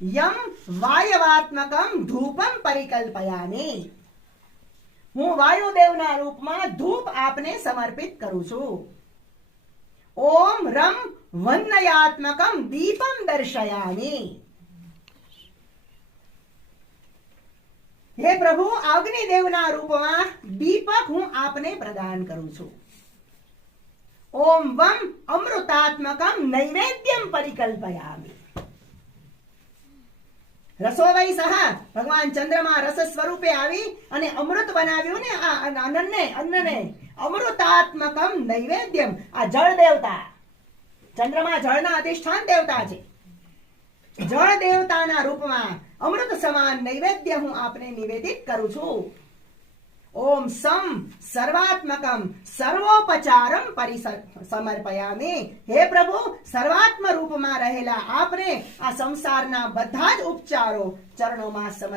યમ વાયવાત્મકમ ધૂપમ પરિકલ્પયામી હું વાયુદેવના રૂપમાં ધૂપ આપને સમર્પિત કરું છું. ઓમ રમ વન્નયાત્મકમ દીપમ દર્શયામી। હે પ્રભુ, અગ્નિદેવના રૂપમાં દીપક હું આપને પ્રદાન કરું છું. ઓમ વમ અમૃતાત્મકમ નૈવેદ્યમ પરિકલ્પયામી। રસોવઈ સહા ભગવાન ચંદ્રમાં રસ સ્વરૂપે આવી અને અમૃત બનાવ્યું ને આ અન્નને અન્નને. અમૃતાત્મકમ નૈવેદ્યમ. આ જળ દેવતા. ચંદ્રમા જળના અધિષ્ઠાન દેવતા છે. જળ દેવતાના રૂપમાં અમૃત સમાન નૈવેદ્ય હું આપને નિવેદિત કરું છું. ઓમ સમ સર્વાત્મકમ સર્વોપચારમ સમર્પયામી હે પ્રભુ સર્વાત્મ રૂપમાં રહેલા આપને આ સંસારના બધા જ ઉપચારો ચરણોમાં સમર્પ